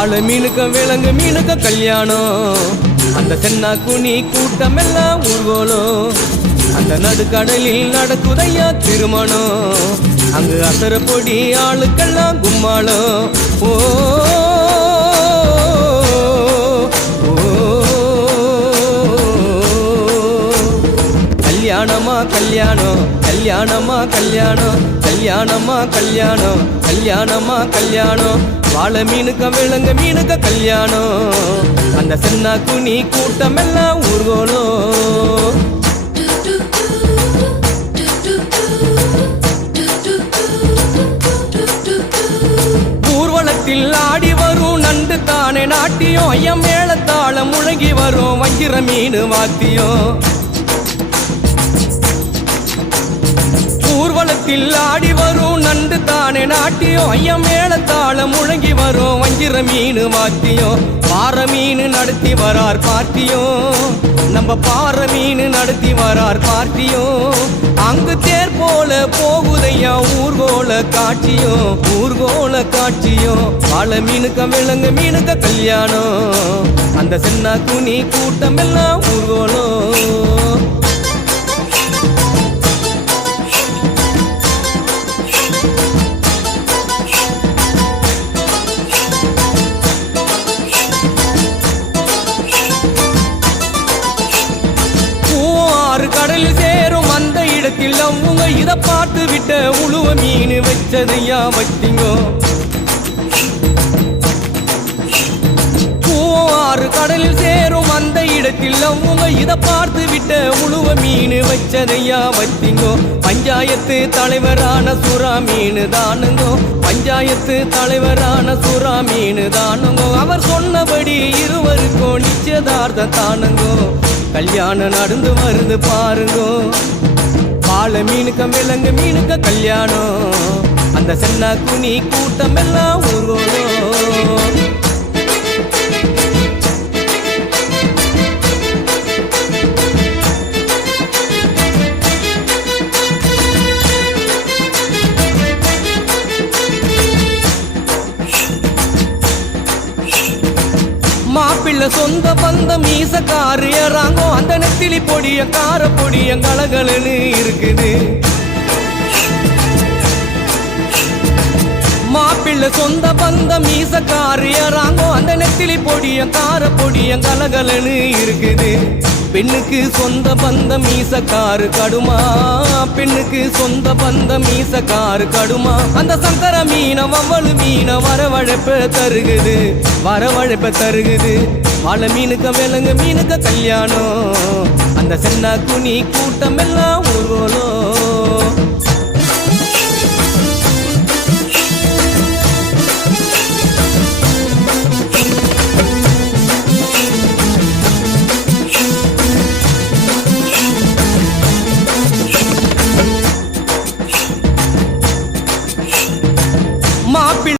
வாழை மீனுக்க விலங்கு மீனுக்க கல்யாணம் அந்த சென்னா குனி கூட்டம் எல்லாம் ஊர்வலம் அந்த நடுக்கடலில் நடக்குதையா திருமணம் அங்கு அசர பொடி ஆளுக்கெல்லாம் கும்மாளம் ஓ கல்யாணமா கல்யாணம் கல்யாணமா கல்யாணம் கல்யாணமா கல்யாணம் கல்யாணமா கல்யாணம் வாழை மீனுக்க விலங்கு மீனுக்க கல்யாணம் அந்த சென்னா குனி கூட்டம் எல்லாம் ஊர்வலம் ஊர்வலத்தில் ஆடி வரும் நண்டு தானே நாட்டியம் ஐயம் மேளத்தாளம் முழங்கி வரும் வஞ்சிர மீன் வாத்தியம் ஊர்வலத்தில் ஆடி வரும் நண்டு தானே நாட்டியம் ஐயம் மேளத்தாளம் முழங்கி வரும் வஞ்சிர மீன் வாத்தியம் பாறை மீன் நடத்தி வரார் பார்ட்டியும் நம்ம பாறை மீன் நடத்தி வரார் பார்ட்டியும் அங்கு தேர் போல போகுதையா ஊர்கோல காட்சியும் ஊர்கோல காட்சியும் வாழை மீனுக்க விலங்கு மீனுக்க கல்யாணம் அந்த சென்னா குனி கூட்டம் எல்லாம் ஊர்கோலம் கடலில் சேரும் அந்த இடத்தில் அவங்க இதை பார்த்து விட்ட உழுவ மீன் வச்சதையா வச்சிங்கோ பூவாறு கடலில் சேரும் அந்த இடத்தில் அவங்க இதை பார்த்து விட்ட உழுவ மீன் வச்சதையா வச்சிங்கோ பஞ்சாயத்து தலைவரான சுறா மீன் தானுங்கோ பஞ்சாயத்து தலைவரான சுறா மீன் தானுங்கோ அவர் சொன்னபடி இருவருக்கும் நிச்சயதார்த்தம் தானுங்கோ கல்யாணம் நடந்து வருது பாருங்கோ வாழை மீனுக்க விலங்கு மீனுக்க கல்யாணம் அந்த சென்னா குனி கூட்டம் எல்லாம் ஊர்வலம் மாப்பிள்ள சொந்த பந்த மீசக்காரு ஏறாங்கோ அந்த நெத்திலி பொடிய கார பொடிய கலகலன்னு இருக்குது மாப்பிள்ள சொந்த பந்த மீசக்காரு ஏறாங்கோ அந்த நெத்திலி பொடிய கார பொடிய கலகலன்னு இருக்குது பெண்ணுக்கு சொந்த பந்த மீசக்காரு கடுமா பெண்ணுக்கு சொந்த பந்த மீசக்காரு கடுமா அந்த சங்கர மீன வவ்வளு மீன வரவழைப்ப தருகுது வரவழைப்ப தருகுது வாழை மீனுக்க விலங்கு மீனுக்க கல்யாணம் அந்த சென்னா குனி கூட்டம் எல்லாம் ஊர்வலம்